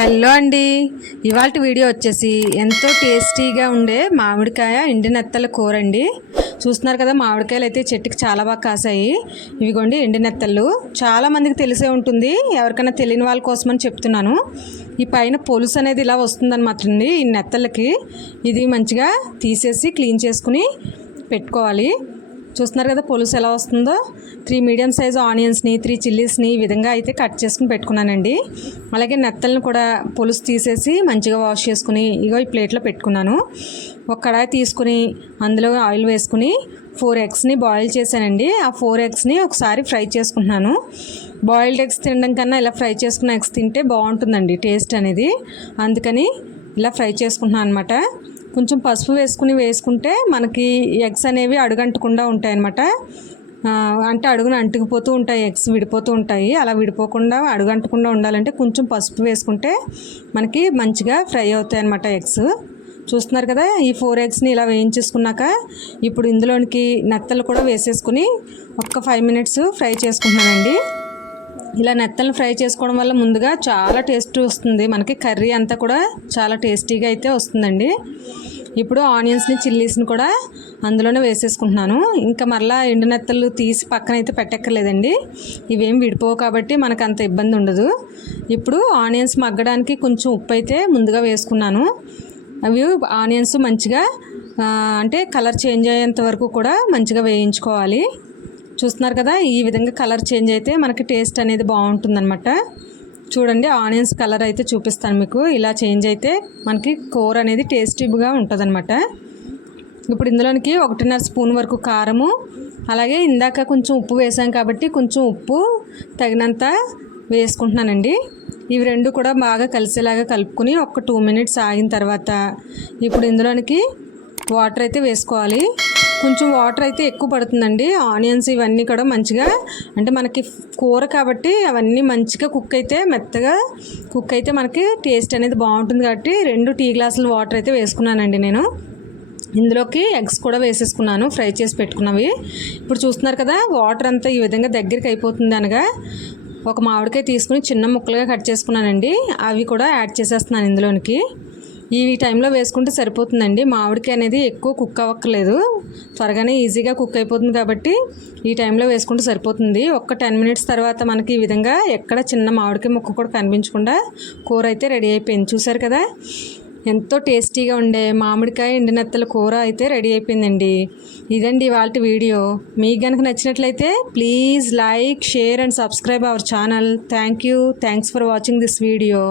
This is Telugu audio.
హలో అండి, ఇవాళ వీడియో వచ్చేసి ఎంతో టేస్టీగా ఉండే మామిడికాయ ఎండి నెత్తల కూర అండి. చూస్తున్నారు కదా, మామిడికాయలు అయితే చెట్టుకి చాలా బాగా కాసాయి. ఇవిగోండి ఎండి నెత్తళ్ళు. చాలామందికి తెలిసే ఉంటుంది, ఎవరికైనా తెలియని వాళ్ళ కోసమని చెప్తున్నాను. ఈ పైన పొలుసు అనేది ఇలా వస్తుందన్నమాట అండి ఈ నెత్తళ్ళకి. ఇది మంచిగా తీసేసి క్లీన్ చేసుకుని పెట్టుకోవాలి. చూస్తున్నారు కదా పొలుసు ఎలా వస్తుందో. 3 మీడియం సైజ్ ఆనియన్స్ని, 3 చిల్లీస్ని ఈ విధంగా అయితే కట్ చేసుకుని పెట్టుకున్నానండి. అలాగే నెత్తలను కూడా పొలుసు తీసేసి మంచిగా వాష్ చేసుకుని ఈ ప్లేట్లో పెట్టుకున్నాను. ఒక కడాయి తీసుకుని అందులో ఆయిల్ వేసుకుని 4 ఎగ్స్ని బాయిల్ చేశానండి. ఆ 4 ఎగ్స్ని ఒకసారి ఫ్రై చేసుకుంటున్నాను. బాయిల్డ్ ఎగ్స్ తినడం కన్నా ఇలా ఫ్రై చేసుకున్న ఎగ్స్ తింటే బాగుంటుందండి టేస్ట్ అనేది. అందుకని ఇలా ఫ్రై చేసుకుంటున్నాను అనమాట. కొంచెం పసుపు వేసుకుంటే మనకి ఎగ్స్ అనేవి అడుగంటకుండా ఉంటాయి అన్నమాట. అంటే అడుగున అంటుకుపోతూ ఉంటాయి, ఎగ్స్ విడిపోతూ ఉంటాయి. అలా విడిపోకుండా అడుగంటకుండా ఉండాలంటే కొంచెం పసుపు వేసుకుంటే మనకి మంచిగా ఫ్రై అవుతాయి అన్నమాట ఎగ్స్. చూస్తున్నారు కదా, ఈ 4 ఎగ్స్ని ఇలా వేయించేసుకున్నాక ఇప్పుడు ఇందులోనికి నెత్తలు కూడా వేసేసుకుని ఒక్క 5 మినిట్స్ ఫ్రై చేసుకుంటున్నానండి. ఇలా నెత్తలను ఫ్రై చేసుకోవడం వల్ల ముందుగా చాలా టేస్ట్ వస్తుంది, మనకి కర్రీ అంతా కూడా చాలా టేస్టీగా అయితే వస్తుందండి. ఇప్పుడు ఆనియన్స్ని, చిల్లీస్ని కూడా అందులోనే వేసేసుకుంటున్నాను. ఇంకా మరలా ఎండు నెత్తలు తీసి పక్కన అయితే పెట్టక్కర్లేదండి, ఇవేం విడిపోవు కాబట్టి మనకు అంత ఇబ్బంది ఉండదు. ఇప్పుడు ఆనియన్స్ మగ్గడానికి కొంచెం ఉప్పు అయితే ముందుగా వేసుకున్నాను. అవి ఆనియన్స్ మంచిగా అంటే కలర్ చేంజ్ అయ్యేంత వరకు కూడా మంచిగా వేయించుకోవాలి. చూస్తున్నారు కదా, ఈ విధంగా కలర్ చేంజ్ అయితే మనకి టేస్ట్ అనేది బాగుంటుందన్నమాట. చూడండి, ఆనియన్స్ కలర్ అయితే చూపిస్తాను మీకు. ఇలా చేంజ్ అయితే మనకి కూర అనేది టేస్టీగా ఉంటుందన్నమాట. ఇప్పుడు ఇందులోనికి 1.5 స్పూన్ వరకు కారము, అలాగే ఇందాక కొంచెం ఉప్పు వేసాం కాబట్టి కొంచెం ఉప్పు తగినంత వేసుకుంటున్నానండి. ఇవి రెండు కూడా బాగా కలిసేలాగా కలుపుకొని ఒక 2 మినిట్స్ ఆగిన తర్వాత ఇప్పుడు ఇందులోనికి వాటర్ అయితే వేసుకోవాలి. కొంచెం వాటర్ అయితే ఎక్కువ పడుతుందండి. ఆనియన్స్ ఇవన్నీ కూడా మంచిగా అంటే మనకి కూర కాబట్టి అవన్నీ మంచిగా మెత్తగా కుక్ అయితే మనకి టేస్ట్ అనేది బాగుంటుంది కాబట్టి 2 టీ గ్లాసుల వాటర్ అయితే వేసుకున్నానండి నేను. ఇందులోకి ఎగ్స్ కూడా వేసేసుకున్నాను, ఫ్రై చేసి పెట్టుకున్నవి. ఇప్పుడు చూస్తున్నారు కదా, వాటర్ అంతా ఈ విధంగా దగ్గరికి అయిపోతుంది అనగా ఒక మామిడికాయ తీసుకుని చిన్న ముక్కలుగా కట్ చేసుకున్నానండి. అవి కూడా యాడ్ చేసేస్తున్నాను ఇందులోనికి. ఈ టైంలో వేసుకుంటే సరిపోతుందండి. మామిడికాయ అనేది ఎక్కువ కుక్ అవ్వక్కర్లేదు, త్వరగానే ఈజీగా కుక్ అయిపోతుంది కాబట్టి ఈ టైంలో వేసుకుంటే సరిపోతుంది. ఒక 10 మినిట్స్ తర్వాత మనకి ఈ విధంగా ఎక్కడ చిన్న మామిడికాయ ముక్క కూడా కనిపించకుండా కూర అయితే రెడీ అయిపోయింది. చూసారు కదా, ఎంతో టేస్టీగా ఉండే మామిడికాయ ఎండి నెత్తల కూర అయితే రెడీ అయిపోయిందండి. ఇదండి ఇవాళ వీడియో. మీకు కనుక నచ్చినట్లయితే please like, share and subscribe our channel. Thanks for watching this video.